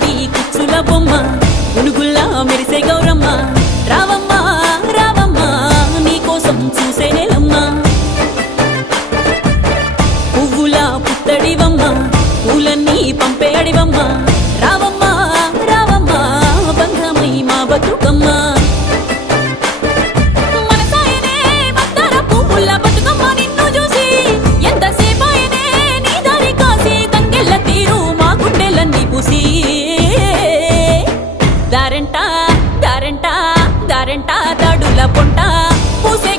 అంగన్వాడి కుచ్చుల బొమ్మ గునుగుల్లా మెరిసే గౌరమ్మ రావమ్మ రావమ్మ నీకోసం చూసే నెలమ్మ పువ్వుల పుత్తడివమ్మ పూలన్నీ పంపే అడివమ్మ రావమ్మ రావమ్మ బంధమై మా బతుకమ్మ దారెంటా దారెంటా దారెంటా దాడుల పొంట పూసే